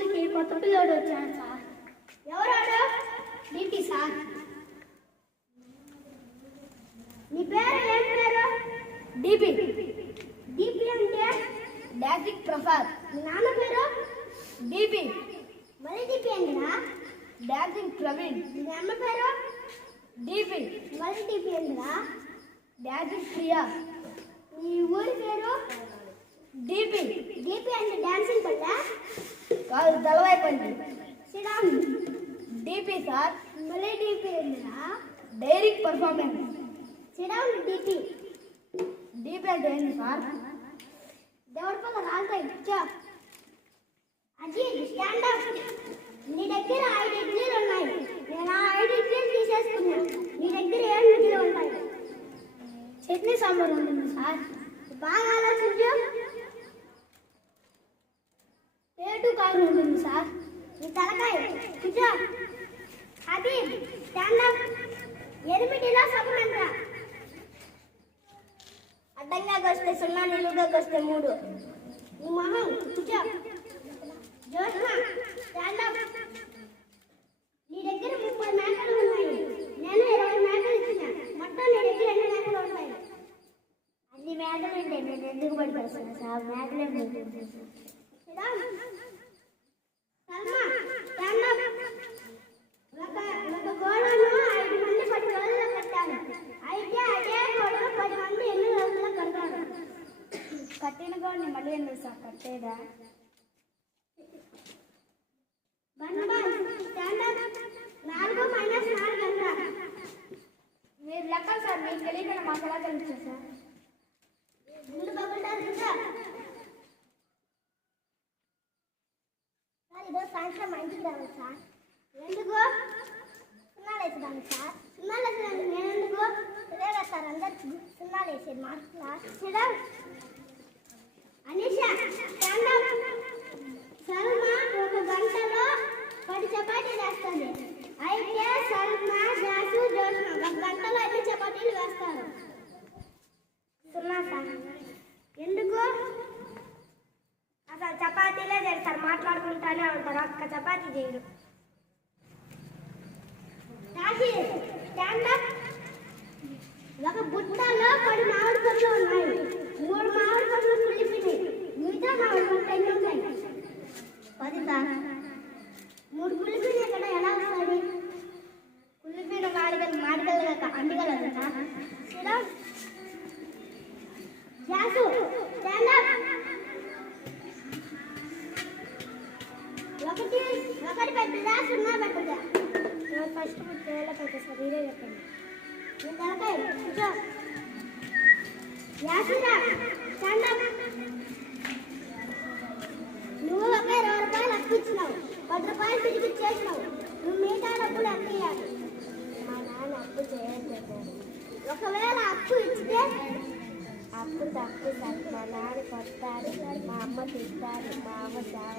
స్కూల్కి కొత్త పిల్లోడు వచ్చాడు సార్? ఎవరాడు DP sir. నీ పేరు ఏం పేరు? డిపి. డిపి అంటే డాజిక్ ప్రసాద్. మీ నాన్న పేరు? డిపి. మరి డిపి ఏంటిరా డాజింగ్ ప్రవీణ్. మీ అమ్మ పేరు? డిపి. మరి డిపి ఏంటిరా డాజింగ్ ప్రియా. మీ ఊరి పేరు? డిపి. డిపి అంటే డాన్సింగ్ పడ్డా కాదు దళవాయి పండి శ్రీరామ్ డిపి సార్ మళ్ళీ డిపి ఏంటిరా daring performance. Sriram DP DP అంటే ఏంటి సార్? దేవుడి పల్ల రాలుతాయి కూర్చో అజీత్ స్టాండ్ అప్ నీ దగ్గర ఐదు ఇడ్లీలు ఉన్నాయి. నేను ఆ ఐదు ఇడ్లీలు తీసేసుకున్నా నీ దగ్గర ఏడు ఇడ్లీలు ఉంటాయి. చట్నీ సాంబార్ ఉంటుంది సార్. బాగా ఆలోచించు. చెట్టు కాలుతుంది సార్? నీ తలకాయ కుజా. అది స్టాండ్ ఎనిమిదిలో సగం ఎంత అడ్డంగా వస్తే సున్నా నిలువుగా వస్తే మూడు. నీ మొహం కుజా. జోష్న స్టాండ్ నీ దగ్గర ముప్పై మేకలు ఉన్నాయి. నేను ఇరవై మేకలు ఇచ్చిన. మొత్తం నీ దగ్గర ఎన్ని మేకలు ఉన్నాయి అన్ని మేకలు ఉంటాయి. నేను ఎందుకు పడిపోతాను సార్? మేకలే ఉంటుంది సల్మా స్టాండ్ అప్ ఒక ఒక గోడను ఐదు మంది పది రోజుల్లో కట్టాను అయితే అదే గోడను పది మంది ఎన్ని రోజుల్లో కడతారు కట్టిన మళ్ళీ ఎందుకు సార్ కట్టేదా నాలుగు మైనస్ నాలుగు ఎంత మీరు లెక్క సార్ మీకు తెలియకుండా మాకు ఎలా తెలుసు సార్. ముందు బబ్బుంటారు ఇంకా సార్ సాయంత్రం మంచిది సార్. ఎందుకు? సున్నాలు వేసేదాన్ని సార్. సున్నాలు వేసేదాన్ని. నేను ఎందుకు ఇదే సార్ అందరు సున్నాలు వేసేది మా సార్ ఎందుకు? అసలు చపాతీలే చేస్తారు మాట్లాడుకుంటానే ఉంటారు ఒక్క చపాతీ చేయరు. ఒక బుట్టలో పది మామిడి పళ్ళు ఉన్నాయి. మూడు మిగతా మామిడి పళ్ళు మూడు కుళ్ళిపోయినాయి కదా ఎలా వస్తుంది కుళ్ళిపోయిన మాడిగలు మాడిగలు కాక జాసు ఒకటి ఒకటి పెద్దదా? సున్నా పెద్దదా? ఫస్ట్ పెద్ద సార్ ఇదే చెప్పండి. నేను తలకాయ కూర్చో యాసిరా స్టాండ్ అప్ నువ్వు ఒక ఇరవై రూపాయలు ఇచ్చినావు పది రూపాయలు తిరిగి ఇచ్చేసినావు నువ్వు మిగతా డబ్బులు ఎంత ఇవ్వాలి. మా నాన్న అప్పు చేయట్లేదు. ఒకవేళ అప్పు ఇచ్చితే అప్పు తప్పు సార్ మా నాన్న కొడతారు మా అమ్మ తింటారు మా అమ్మ చావ